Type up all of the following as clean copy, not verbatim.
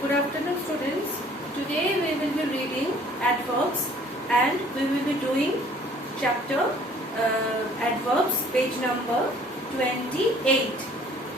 Good afternoon, students. Today we will be reading adverbs and we will be doing chapter adverbs, page number 28.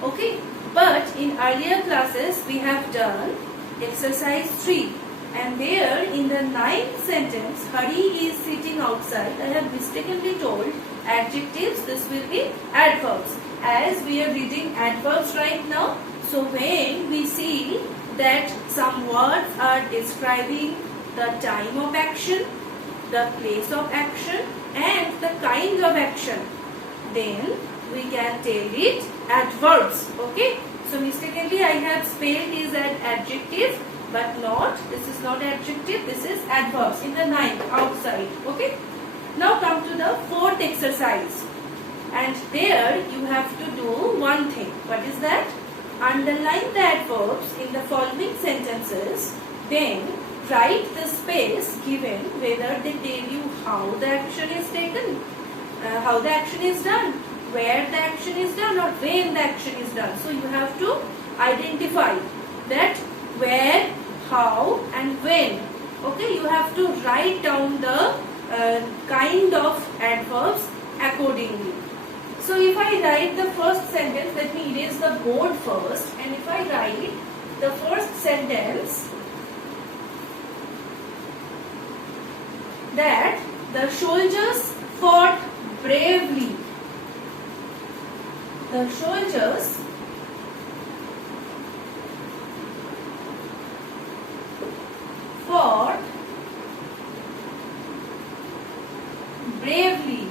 Okay, but in earlier classes we have done exercise 3, and there in the 9th sentence, Hari is sitting outside. I have mistakenly told adjectives. This will be adverbs, as we are reading adverbs right now. So when we see that some words are describing the time of action, the place of action and the kind of action, then we can tell it adverbs. Okay, so mistakenly I have spelled is an adjective, but not, this is not adjective, this is adverbs in the 9th outside. Okay, now come to the 4th exercise, and there you have to do one thing. What is that? Underline the adverbs in the following sentences, then write the space given whether they tell you how the action is taken, how the action is done, where the action is done, or when the action is done. So you have to identify that where, how and when. Okay, you have to write down the kind of adverbs accordingly. So if I write the first sentence, let me erase the board first, and if I write the first sentence, that the soldiers fought bravely. The soldiers fought bravely.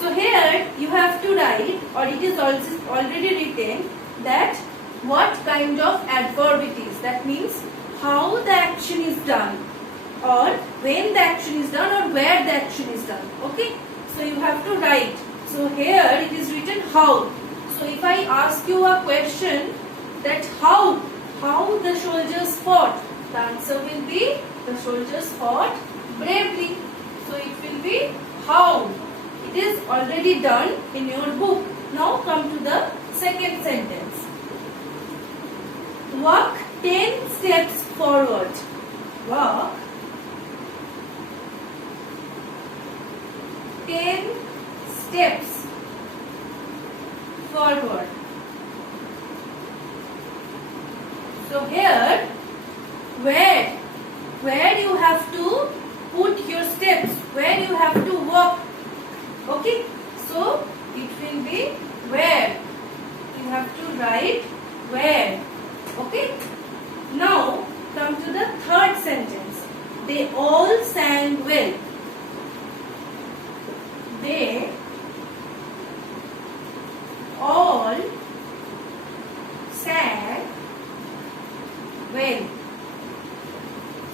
So here you have to write, or it is also already written, that what kind of adverb it is. That means how the action is done, or when the action is done, or where the action is done. Okay, so you have to write. So here it is written how. So if I ask you a question that how the soldiers fought, the answer will be the soldiers fought bravely. So it will be how. It is already done in your book. Now come to the second sentence. Walk 10 steps forward. Walk 10 steps forward. So here, where you have to put your steps, where you have to walk. Okay, so it will be where. You have to write where. Okay, now come to the third sentence. They all sang well. They all sang well.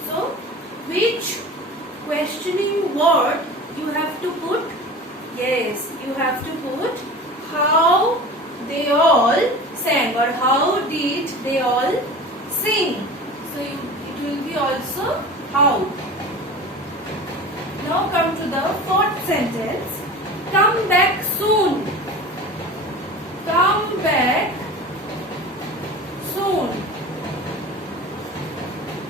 So which questioning word you have to put? Yes, you have to put how they all sang, or how did they all sing. So it will be also how. Now come to the fourth sentence. Come back soon. Come back soon.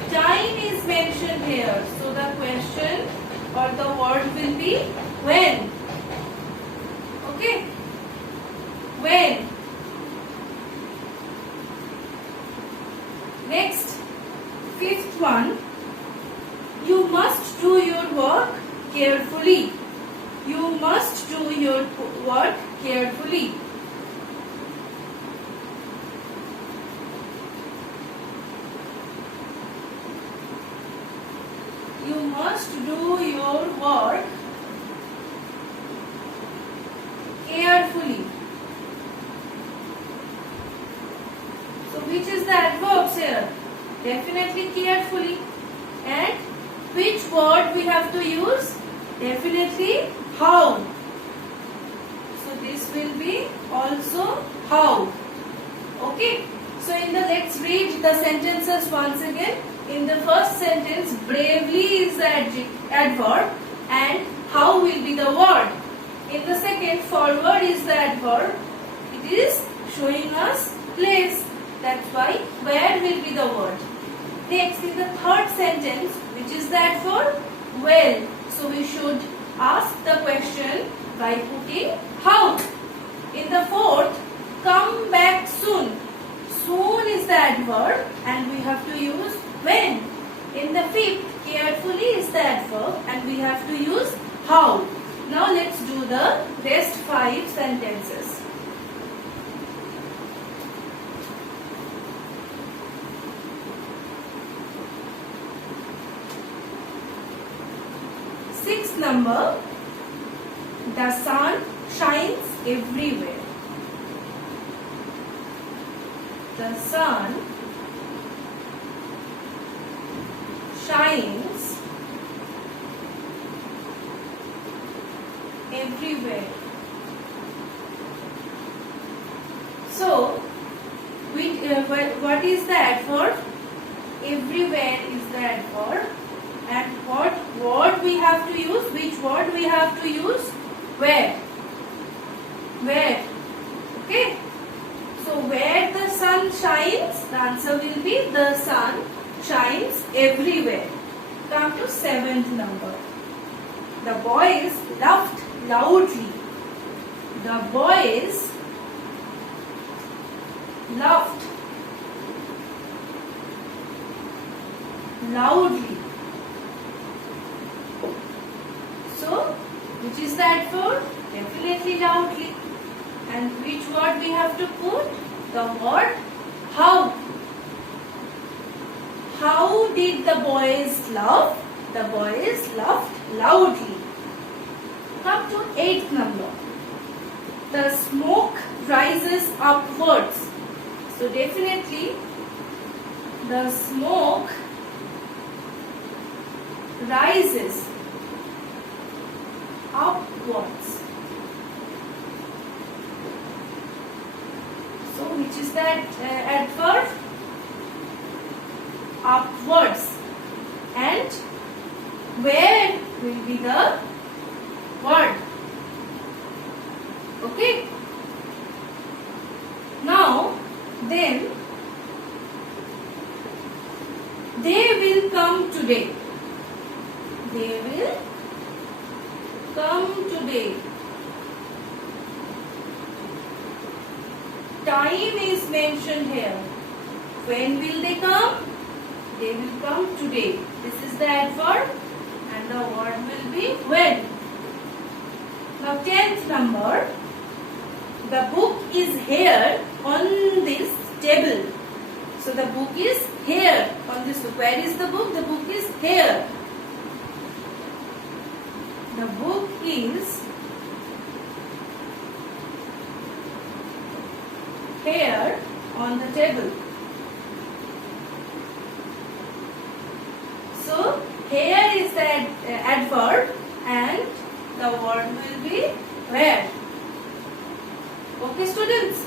Time is mentioned here. So the question or the word will be when. Okay, when. Next, fifth one. You must do your work carefully. You must do your work carefully. You must do your work carefully. So which is the adverbs here? Definitely carefully. And which word we have to use? Definitely how. So this will be also how. Okay. So let's read the sentences once again. In the first sentence, bravely is the adverb and how will be the word. In the second, forward is the adverb. It is showing us place. That's why where will be the word. Next is the third sentence, which is that for well. So we should ask the question by putting how. In the fourth, come back soon. Soon is the adverb and we have to use when. In the fifth, carefully is the adverb and we have to use how. Now let's do the rest 5 sentences. Sixth number, the sun shines everywhere. The sun shines everywhere. So, what is the adverb? Everywhere is the adverb. And what word we have to use? Which word we have to use? Where? Where? Okay. So where the sun shines, the answer will be the sun shines everywhere. Come to 7th number. The boys laughed loudly. The boys laughed loudly. So, which is the adverb? Definitely loudly. And which word we have to put? The word how. How did the boys laugh? The boys laughed loudly. Come to 8th number. The smoke rises upwards. So definitely the smoke rises upwards. So which is that adverb? Upwards. And where will be the word? Okay. Now then they will come today. They will come today. Time is mentioned here. When will they come? They will come today. This is the adverb and the word will be when. Now 10th number. The book is here on this table. So the book is here on this book. Where is the book? The book is here. The book is here on the table. So here is the adverb and the word will be where. Okay students.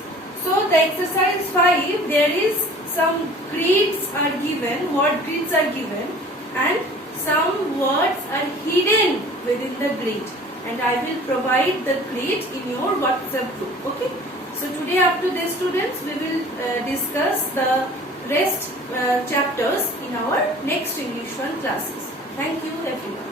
So the exercise 5, there is some grids are given, word grids are given and some words are hidden within the grid. And I will provide the grid in your WhatsApp group. Okay. So today up to this students, we will discuss the rest chapters in our next English 1 classes. Thank you everyone.